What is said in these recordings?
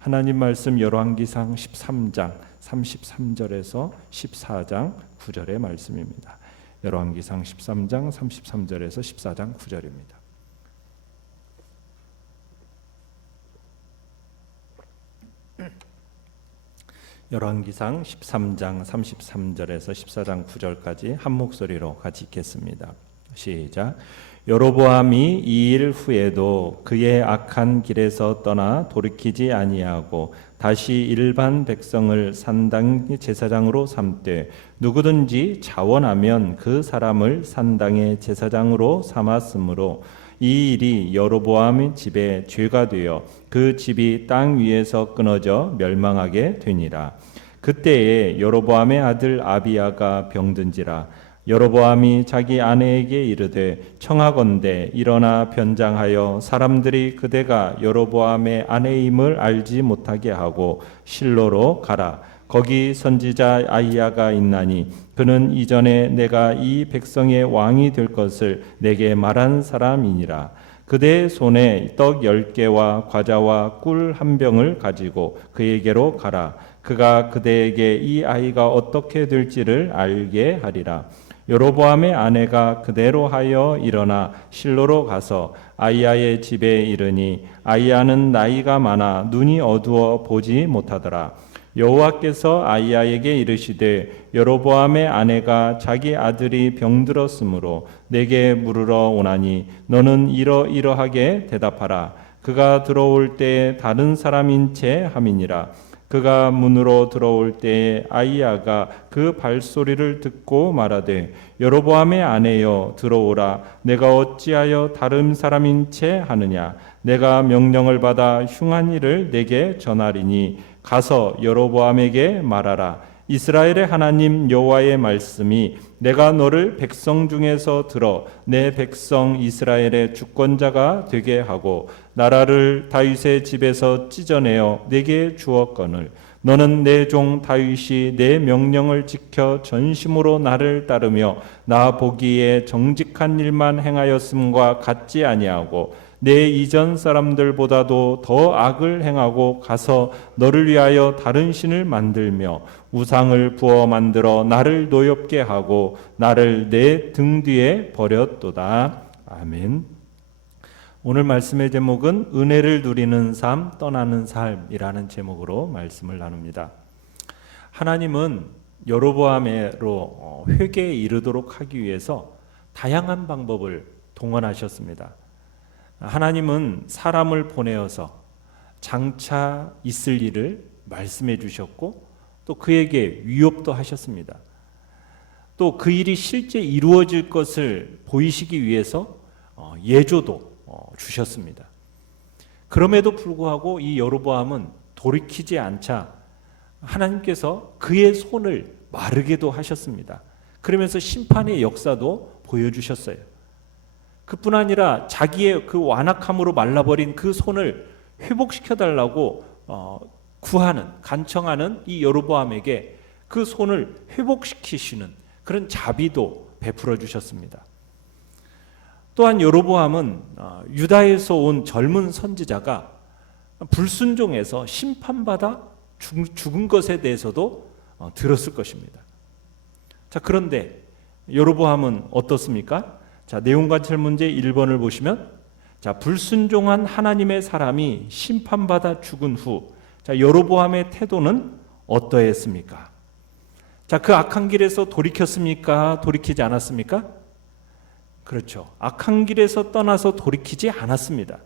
하나님 말씀 열왕기상 13장 33절에서 14장 9절의 말씀입니다. 열왕기상 13장 33절에서 14장 9절입니다. 열왕기상 13장 33절에서 14장 9절까지 한 목소리로 같이 읽겠습니다. 시작. 여로보암이 이 일 후에도 그의 악한 길에서 떠나 돌이키지 아니하고 다시 일반 백성을 산당 제사장으로 삼되 누구든지 자원하면 그 사람을 산당의 제사장으로 삼았으므로 이 일이 여로보암의 집에 죄가 되어 그 집이 땅 위에서 끊어져 멸망하게 되니라. 그때에 여로보암의 아들 아비야가 병든지라. 여로보암이 자기 아내에게 이르되 청하건대 일어나 변장하여 사람들이 그대가 여로보암의 아내임을 알지 못하게 하고 실로로 가라. 거기 선지자 아히야가 있나니 그는 이전에 내가 이 백성의 왕이 될 것을 내게 말한 사람이니라. 그대의 손에 떡 10개와 과자와 꿀 한 병을 가지고 그에게로 가라. 그가 그대에게 이 아이가 어떻게 될지를 알게 하리라. 여로보암의 아내가 그대로 하여 일어나 실로로 가서 아히야의 집에 이르니 아히야는 나이가 많아 눈이 어두워 보지 못하더라. 여호와께서 아히야에게 이르시되 여로보암의 아내가 자기 아들이 병들었으므로 내게 물으러 오나니 너는 이러이러하게 대답하라. 그가 들어올 때에 다른 사람인 채 함이니라. 그가 문으로 들어올 때에 아히야가 그 발소리를 듣고 말하되 여로보암의 아내여 들어오라. 내가 어찌하여 다른 사람인 채 하느냐. 내가 명령을 받아 흉한 일을 내게 전하리니 가서 여로보암에게 말하라. 이스라엘의 하나님 여호와의 말씀이 내가 너를 백성 중에서 들어 내 백성 이스라엘의 주권자가 되게 하고 나라를 다윗의 집에서 찢어내어 내게 주었거늘 너는 내 종 다윗이 내 명령을 지켜 전심으로 나를 따르며 나 보기에 정직한 일만 행하였음과 같지 아니하고 내 이전 사람들보다도 더 악을 행하고 가서 너를 위하여 다른 신을 만들며 우상을 부어 만들어 나를 노엽게 하고 나를 내 등 뒤에 버렸도다. 아멘. 오늘 말씀의 제목은 은혜를 누리는 삶, 떠나는 삶이라는 제목으로 말씀을 나눕니다. 하나님은 여로보암으로 회개에 이르도록 하기 위해서 다양한 방법을 동원하셨습니다. 하나님은 사람을 보내어서 장차 있을 일을 말씀해 주셨고 또 그에게 위협도 하셨습니다. 또 그 일이 실제 이루어질 것을 보이시기 위해서 예조도 주셨습니다. 그럼에도 불구하고 이 여로보암은 돌이키지 않자 하나님께서 그의 손을 마르게도 하셨습니다. 그러면서 심판의 역사도 보여주셨어요. 그뿐 아니라 자기의 그 완악함으로 말라버린 그 손을 회복시켜달라고 구하는, 간청하는 이 여로보암에게 그 손을 회복시키시는 그런 자비도 베풀어 주셨습니다. 또한 여로보암은 유다에서 온 젊은 선지자가 불순종해서 심판받아 죽은 것에 대해서도 들었을 것입니다. 자, 그런데 여로보암은 어떻습니까? 자, 내용관찰 문제 1번을 보시면 자, 불순종한 하나님의 사람이 심판받아 죽은 후 자, 여로보암의 태도는 어떠했습니까? 자, 그 악한 길에서 돌이켰습니까? 돌이키지 않았습니까? 그렇죠. 악한 길에서 떠나서 돌이키지 않았습니다.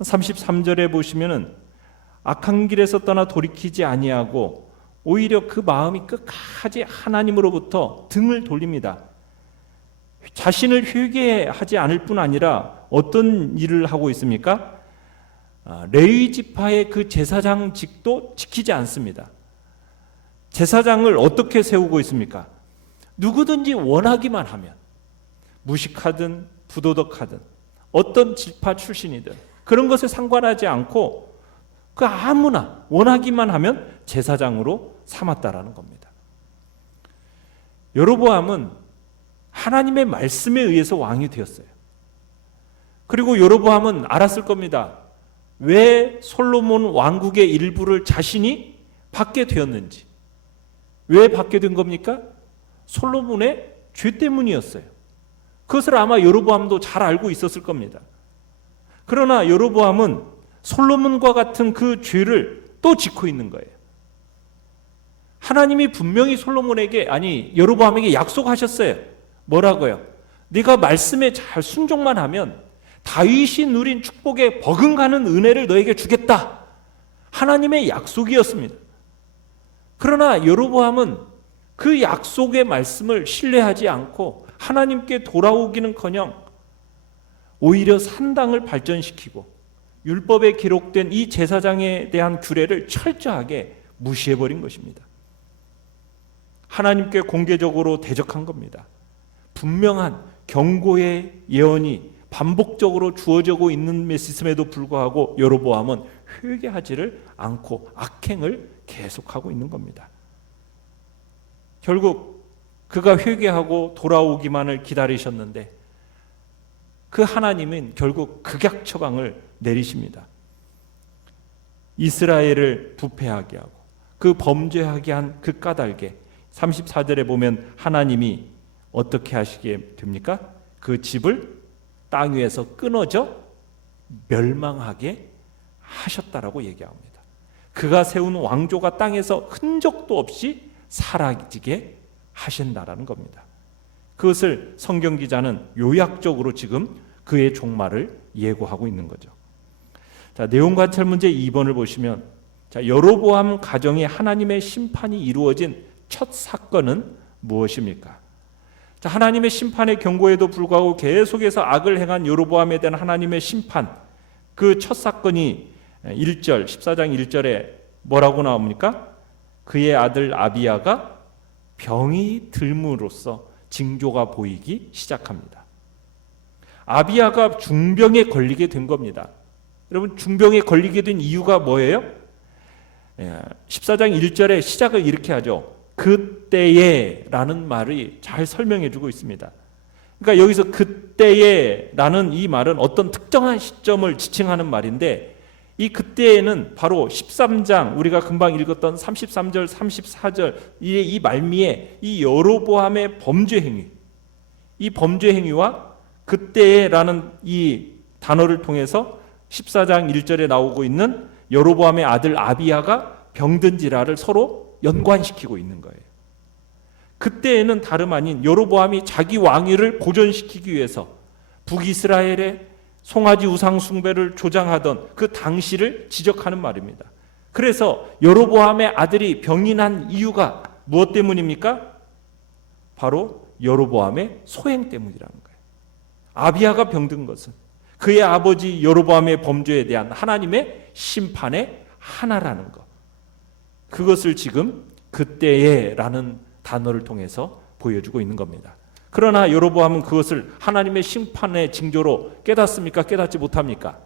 33절에 보시면은 악한 길에서 떠나 돌이키지 아니하고 오히려 그 마음이 끝까지 하나님으로부터 등을 돌립니다. 자신을 회개하지 않을 뿐 아니라 어떤 일을 하고 있습니까? 레위 지파의 그 제사장직도 지키지 않습니다. 제사장을 어떻게 세우고 있습니까? 누구든지 원하기만 하면 무식하든 부도덕하든 어떤 지파 출신이든 그런 것에 상관하지 않고 그 아무나 원하기만 하면 제사장으로 삼았다라는 겁니다. 여로보암은 하나님의 말씀에 의해서 왕이 되었어요. 그리고 여로보암은 알았을 겁니다. 왜 솔로몬 왕국의 일부를 자신이 받게 되었는지, 왜 받게 된 겁니까? 솔로몬의 죄 때문이었어요. 그것을 아마 여로보암도 잘 알고 있었을 겁니다. 그러나 여로보암은 솔로몬과 같은 그 죄를 또 짓고 있는 거예요. 하나님이 분명히 솔로몬에게, 아니 여로보암에게 약속하셨어요. 뭐라고요? 네가 말씀에 잘 순종만 하면 다윗이 누린 축복에 버금가는 은혜를 너에게 주겠다. 하나님의 약속이었습니다. 그러나 여로보암은 그 약속의 말씀을 신뢰하지 않고 하나님께 돌아오기는커녕 오히려 산당을 발전시키고 율법에 기록된 이 제사장에 대한 규례를 철저하게 무시해버린 것입니다. 하나님께 공개적으로 대적한 겁니다. 분명한 경고의 예언이 반복적으로 주어지고 있음에도 불구하고 여로보암은 회개하지를 않고 악행을 계속하고 있는 겁니다. 결국 그가 회개하고 돌아오기만을 기다리셨는데 그 하나님은 결국 극약 처방을 내리십니다. 이스라엘을 부패하게 하고 그 범죄하게 한 그 까닭에 34절에 보면 하나님이 어떻게 하시게 됩니까? 그 집을 땅 위에서 끊어져 멸망하게 하셨다라고 얘기합니다. 그가 세운 왕조가 땅에서 흔적도 없이 사라지게 하신다라는 겁니다. 그것을 성경 기자는 요약적으로 지금 그의 종말을 예고하고 있는 거죠. 자, 내용 관찰 문제 2번을 보시면, 자, 여로보암 가정에 하나님의 심판이 이루어진 첫 사건은 무엇입니까? 자, 하나님의 심판의 경고에도 불구하고 계속해서 악을 행한 여로보암에 대한 하나님의 심판, 그 첫 사건이 1절, 14장 1절에 뭐라고 나옵니까? 그의 아들 아비야가 병이 들므로써 징조가 보이기 시작합니다. 아비야가 중병에 걸리게 된 겁니다. 여러분, 중병에 걸리게 된 이유가 뭐예요? 14장 1절에 시작을 이렇게 하죠. 그때에 라는 말이 잘 설명해 주고 있습니다. 그러니까 여기서 그때에 라는 이 말은 어떤 특정한 시점을 지칭하는 말인데, 이 그때에는 바로 13장 우리가 금방 읽었던 33절 34절 이 말미에 이 여로보암의 범죄 행위, 이 범죄 행위와 그때에라는 이 단어를 통해서 14장 1절에 나오고 있는 여로보암의 아들 아비야가 병든 지라를 서로 연관시키고 있는 거예요. 그때에는 다름 아닌 여로보암이 자기 왕위를 보존시키기 위해서 북이스라엘의 송아지 우상 숭배를 조장하던 그 당시를 지적하는 말입니다. 그래서 여로보암의 아들이 병이 난 이유가 무엇 때문입니까? 바로 여로보암의 소행 때문이라는 거예요. 아비야가 병든 것은 그의 아버지 여로보암의 범죄에 대한 하나님의 심판의 하나라는 것, 그것을 지금 그때에 라는 단어를 통해서 보여주고 있는 겁니다. 그러나 여로보암은 그것을 하나님의 심판의 징조로 깨닫습니까? 깨닫지 못합니까?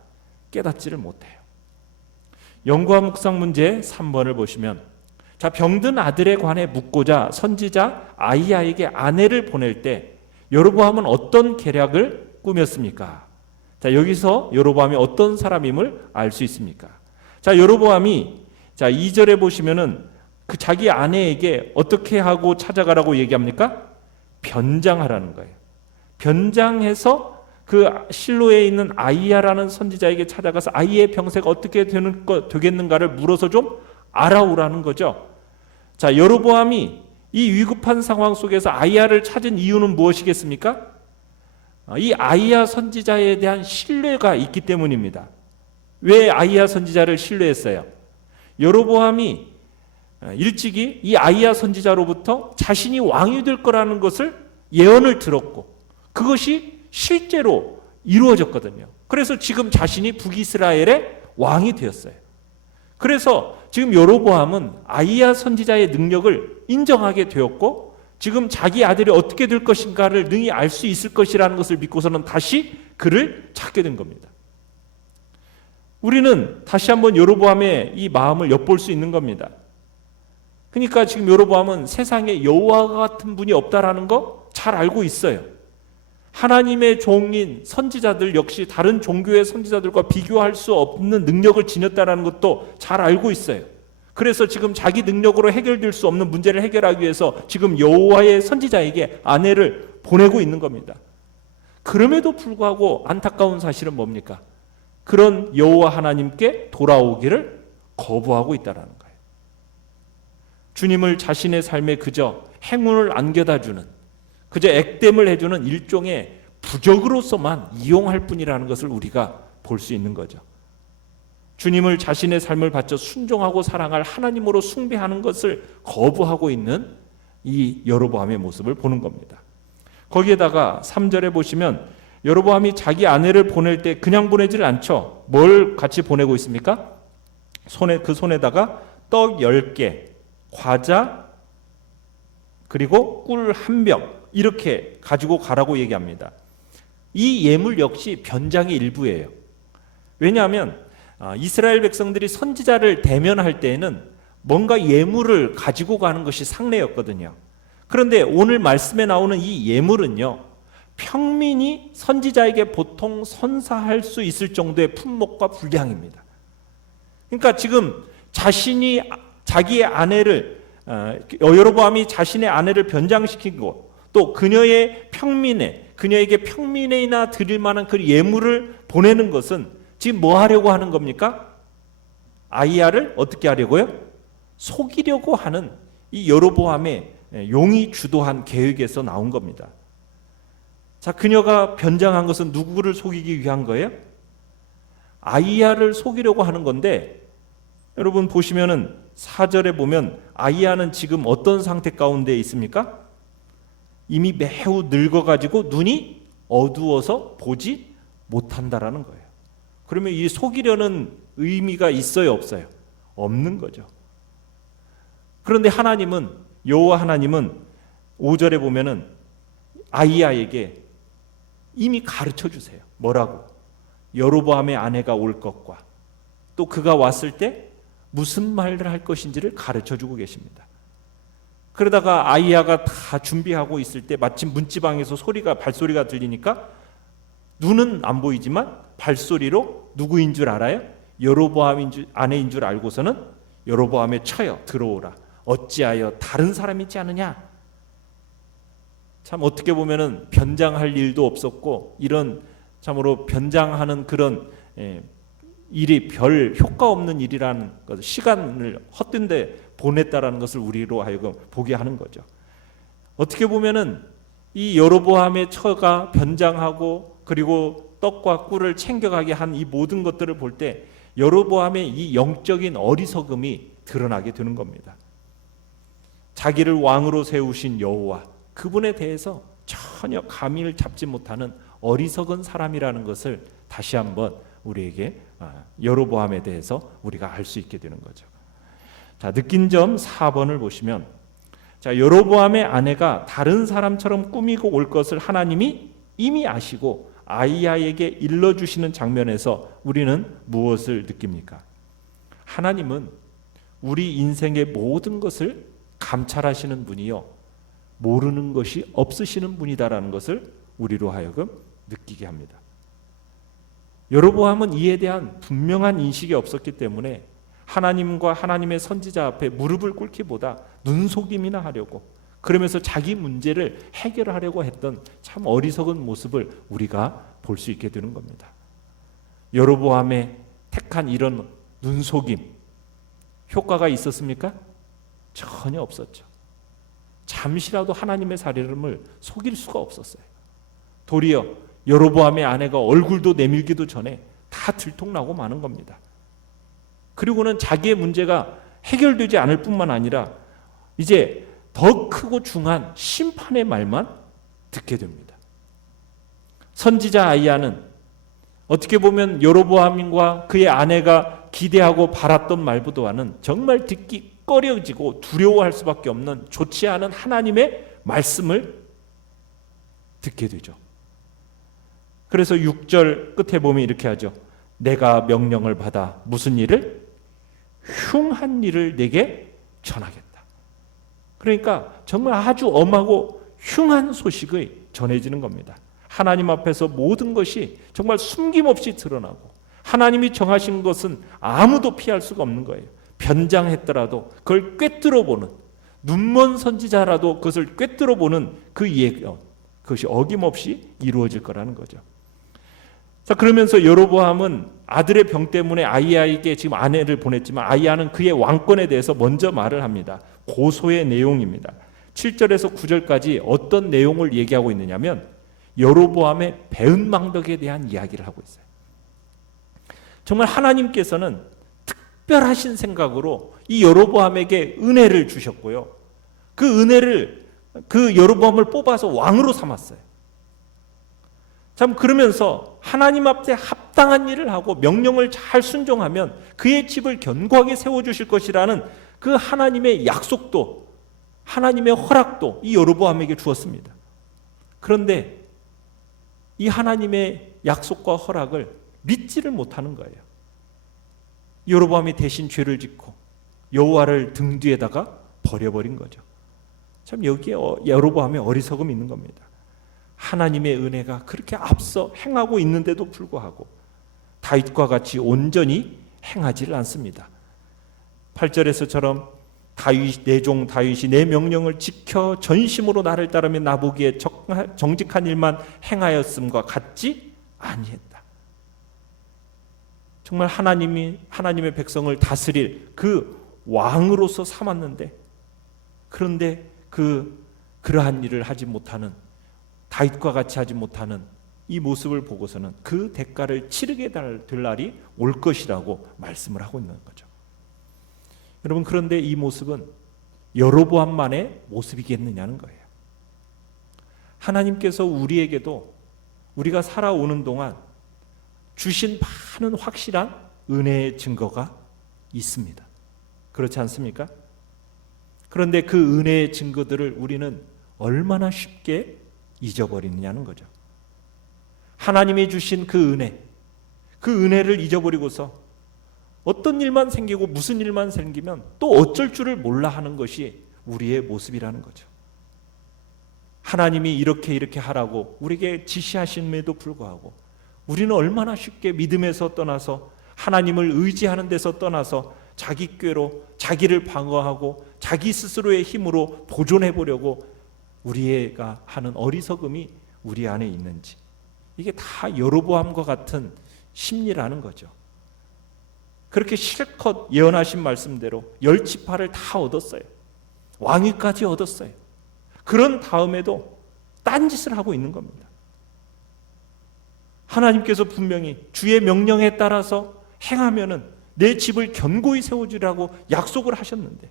깨닫지를 못해요. 연구와 묵상 문제 3번을 보시면, 자, 병든 아들에 관해 묻고자 선지자 아히야에게 아내를 보낼 때 여로보암은 어떤 계략을 꾸몄습니까? 자, 여기서 여로보암이 어떤 사람임을 알 수 있습니까? 자, 여로보암이, 자, 2절에 보시면은 그 자기 아내에게 어떻게 하고 찾아가라고 얘기합니까? 변장하라는 거예요. 변장해서 그 실로에 있는 아히야라는 선지자에게 찾아가서 아이의 병세가 어떻게 되겠는가를 물어서 좀 알아오라는 거죠. 자, 여로보암이 이 위급한 상황 속에서 아히야를 찾은 이유는 무엇이겠습니까? 이 아히야 선지자에 대한 신뢰가 있기 때문입니다. 왜 아히야 선지자를 신뢰했어요? 여로보암이 일찍이 이 아히야 선지자로부터 자신이 왕이 될 거라는 것을 예언을 들었고 그것이 실제로 이루어졌거든요. 그래서 지금 자신이 북이스라엘의 왕이 되었어요. 그래서 지금 여로보암은 아히야 선지자의 능력을 인정하게 되었고 지금 자기 아들이 어떻게 될 것인가를 능히 알 수 있을 것이라는 것을 믿고서는 다시 그를 찾게 된 겁니다. 우리는 다시 한번 여로보암의 이 마음을 엿볼 수 있는 겁니다. 그러니까 지금 여로보암은 세상에 여호와 같은 분이 없다라는 거 잘 알고 있어요. 하나님의 종인 선지자들 역시 다른 종교의 선지자들과 비교할 수 없는 능력을 지녔다는 것도 잘 알고 있어요. 그래서 지금 자기 능력으로 해결될 수 없는 문제를 해결하기 위해서 지금 여호와의 선지자에게 아내를 보내고 있는 겁니다. 그럼에도 불구하고 안타까운 사실은 뭡니까? 그런 여호와 하나님께 돌아오기를 거부하고 있다는 거예요. 주님을 자신의 삶에 그저 행운을 안겨다주는, 그저 액땜을 해주는 일종의 부적으로서만 이용할 뿐이라는 것을 우리가 볼 수 있는 거죠. 주님을 자신의 삶을 바쳐 순종하고 사랑할 하나님으로 숭배하는 것을 거부하고 있는 이 여로보암의 모습을 보는 겁니다. 거기에다가 3절에 보시면 여로보암이 자기 아내를 보낼 때 그냥 보내지를 않죠. 뭘 같이 보내고 있습니까? 그 손에다가 떡 10개, 과자, 그리고 꿀 1병 이렇게 가지고 가라고 얘기합니다. 이 예물 역시 변장의 일부예요. 왜냐하면 이스라엘 백성들이 선지자를 대면할 때에는 뭔가 예물을 가지고 가는 것이 상례였거든요. 그런데 오늘 말씀에 나오는 이 예물은요, 평민이 선지자에게 보통 선사할 수 있을 정도의 품목과 분량입니다. 그러니까 지금 자기의 아내를 여로보암이 자신의 아내를 변장시키고 또 그녀에게 평민에나 드릴 만한 그 예물을 보내는 것은 지금 뭐 하려고 하는 겁니까? 아이야를 어떻게 하려고요? 속이려고 하는 이 여로보암의 용이 주도한 계획에서 나온 겁니다. 자, 그녀가 변장한 것은 누구를 속이기 위한 거예요? 아이야를 속이려고 하는 건데, 여러분 보시면은 4절에 보면 아이야는 지금 어떤 상태 가운데 있습니까? 이미 매우 늙어가지고 눈이 어두워서 보지 못한다라는 거예요. 그러면 이 속이려는 의미가 있어요, 없어요? 없는 거죠. 그런데 여호와 하나님은 5절에 보면은 아이야에게 이미 가르쳐 주세요. 뭐라고? 여로보암의 아내가 올 것과 또 그가 왔을 때 무슨 말을 할 것인지를 가르쳐 주고 계십니다. 그러다가 아이야가 다 준비하고 있을 때 마침 문지방에서 발소리가 들리니까 눈은 안 보이지만 발소리로 누구인 줄 알아요? 여로보암 아내인 줄 알고서는 여로보암에 쳐요. 들어오라. 어찌하여 다른 사람이지 않느냐? 참 어떻게 보면은 변장할 일도 없었고 이런 참으로 변장하는 그런 일이 별 효과 없는 일이라는 것, 시간을 헛된 데 보냈다라는 것을 우리로 하여금 보게 하는 거죠. 어떻게 보면은 이 여로보암의 처가 변장하고 그리고 떡과 꿀을 챙겨가게 한 이 모든 것들을 볼 때 여로보암의 이 영적인 어리석음이 드러나게 되는 겁니다. 자기를 왕으로 세우신 여호와, 그분에 대해서 전혀 감을 잡지 못하는 어리석은 사람이라는 것을 다시 한번 우리에게 여로보암에 대해서 우리가 알 수 있게 되는 거죠. 자, 느낀 점 4번을 보시면, 자, 여로보암의 아내가 다른 사람처럼 꾸미고 올 것을 하나님이 이미 아시고 아이야에게 일러주시는 장면에서 우리는 무엇을 느낍니까? 하나님은 우리 인생의 모든 것을 감찰하시는 분이요, 모르는 것이 없으시는 분이다라는 것을 우리로 하여금 느끼게 합니다. 여로보암은 이에 대한 분명한 인식이 없었기 때문에 하나님과 하나님의 선지자 앞에 무릎을 꿇기보다 눈속임이나 하려고, 그러면서 자기 문제를 해결하려고 했던 참 어리석은 모습을 우리가 볼 수 있게 되는 겁니다. 여로보암의 택한 이런 눈속임, 효과가 있었습니까? 전혀 없었죠. 잠시라도 하나님의 사람을 속일 수가 없었어요. 도리어 여로보암의 아내가 얼굴도 내밀기도 전에 다 들통나고 마는 겁니다. 그리고는 자기의 문제가 해결되지 않을 뿐만 아니라 이제 더 크고 중한 심판의 말만 듣게 됩니다. 선지자 아이야는 어떻게 보면 여로보암과 그의 아내가 기대하고 바랐던 말보다는 정말 듣기 꺼려지고 두려워할 수밖에 없는 좋지 않은 하나님의 말씀을 듣게 되죠. 그래서 6절 끝에 보면 이렇게 하죠. 내가 명령을 받아 무슨 일을? 흉한 일을 내게 전하겠다. 그러니까 정말 아주 엄하고 흉한 소식이 전해지는 겁니다. 하나님 앞에서 모든 것이 정말 숨김없이 드러나고 하나님이 정하신 것은 아무도 피할 수가 없는 거예요. 변장했더라도 그걸 꿰뚫어보는, 눈먼 선지자라도 그것을 꿰뚫어보는 그 예언, 그것이 어김없이 이루어질 거라는 거죠. 자, 그러면서 여로보암은 아들의 병 때문에 아이야에게 지금 아내를 보냈지만 아이야는 그의 왕권에 대해서 먼저 말을 합니다. 고소의 내용입니다. 7절에서 9절까지 어떤 내용을 얘기하고 있느냐면 여로보암의 배은망덕에 대한 이야기를 하고 있어요. 정말 하나님께서는 특별하신 생각으로 이 여로보암에게 은혜를 주셨고요. 그 은혜를 그 여로보암을 뽑아서 왕으로 삼았어요. 참 그러면서 하나님 앞에 합당한 일을 하고 명령을 잘 순종하면 그의 집을 견고하게 세워주실 것이라는 그 하나님의 약속도 하나님의 허락도 이 여로보암에게 주었습니다. 그런데 이 하나님의 약속과 허락을 믿지를 못하는 거예요. 여로보암이 대신 죄를 짓고 여호와를 등 뒤에다가 버려버린 거죠. 참 여기에 여로보암의 어리석음이 있는 겁니다. 하나님의 은혜가 그렇게 앞서 행하고 있는데도 불구하고 다윗과 같이 온전히 행하지를 않습니다. 8절에서처럼 내 종 다윗이 내 명령을 지켜 전심으로 나를 따르며 나보기에 정직한 일만 행하였음과 같지 아니했다. 정말 하나님의 백성을 다스릴 그 왕으로서 삼았는데 그런데 그러한 일을 하지 못하는 다윗과 같이 하지 못하는 이 모습을 보고서는 그 대가를 치르게 될 날이 올 것이라고 말씀을 하고 있는 거죠. 여러분 그런데 이 모습은 여로보암만의 모습이겠느냐는 거예요. 하나님께서 우리에게도 우리가 살아오는 동안 주신 많은 확실한 은혜의 증거가 있습니다. 그렇지 않습니까? 그런데 그 은혜의 증거들을 우리는 얼마나 쉽게 잊어버리느냐는 거죠. 하나님이 주신 그 은혜를 잊어버리고서 어떤 일만 생기고 무슨 일만 생기면 또 어쩔 줄을 몰라 하는 것이 우리의 모습이라는 거죠. 하나님이 이렇게 하라고 우리에게 지시하심에도 불구하고 우리는 얼마나 쉽게 믿음에서 떠나서 하나님을 의지하는 데서 떠나서 자기 꾀로 자기를 방어하고 자기 스스로의 힘으로 보존해 보려고 우리가 하는 어리석음이 우리 안에 있는지, 이게 다 여로보암과 같은 심리라는 거죠. 그렇게 실컷 예언하신 말씀대로 10지파를 다 얻었어요. 왕위까지 얻었어요. 그런 다음에도 딴짓을 하고 있는 겁니다. 하나님께서 분명히 주의 명령에 따라서 행하면은 내 집을 견고히 세워주라고 약속을 하셨는데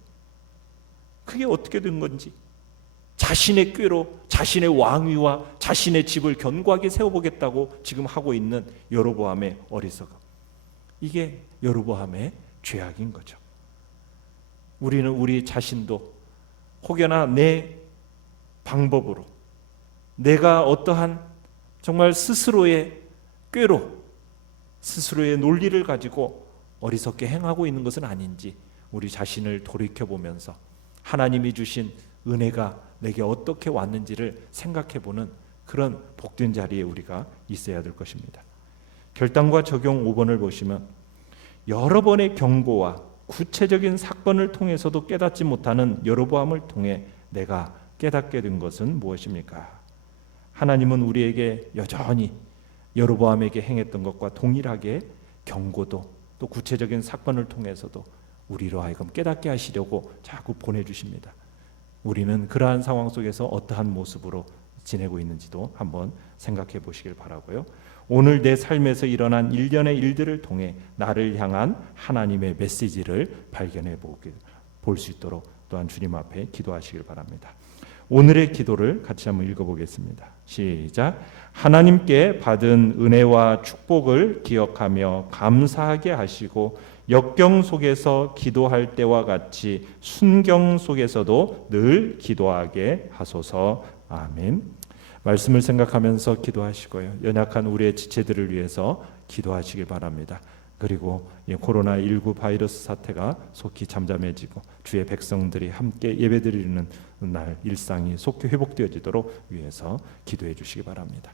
그게 어떻게 된 건지, 자신의 꾀로 자신의 왕위와 자신의 집을 견고하게 세워보겠다고 지금 하고 있는 여로보암의 어리석음, 이게 여로보암의 죄악인 거죠. 우리는 우리 자신도 혹여나 내 방법으로 내가 어떠한 정말 스스로의 꾀로 스스로의 논리를 가지고 어리석게 행하고 있는 것은 아닌지 우리 자신을 돌이켜보면서 하나님이 주신 은혜가 내게 어떻게 왔는지를 생각해보는 그런 복된 자리에 우리가 있어야 될 것입니다. 결단과 적용 5번을 보시면 여러 번의 경고와 구체적인 사건을 통해서도 깨닫지 못하는 여로보암을 통해 내가 깨닫게 된 것은 무엇입니까? 하나님은 우리에게 여전히 여로보암에게 행했던 것과 동일하게 경고도 또 구체적인 사건을 통해서도 우리로 하여금 깨닫게 하시려고 자꾸 보내주십니다. 우리는 그러한 상황 속에서 어떠한 모습으로 지내고 있는지도 한번 생각해 보시길 바라고요. 오늘 내 삶에서 일어난 일련의 일들을 통해 나를 향한 하나님의 메시지를 발견해 볼 수 있도록 또한 주님 앞에 기도하시길 바랍니다. 오늘의 기도를 같이 한번 읽어보겠습니다. 시작. 하나님께 받은 은혜와 축복을 기억하며 감사하게 하시고 역경 속에서 기도할 때와 같이 순경 속에서도 늘 기도하게 하소서. 아멘. 말씀을 생각하면서 기도하시고요. 연약한 우리의 지체들을 위해서 기도하시길 바랍니다. 그리고 코로나19 바이러스 사태가 속히 잠잠해지고 주의 백성들이 함께 예배드리는 날 일상이 속히 회복되어지도록 위해서 기도해 주시기 바랍니다.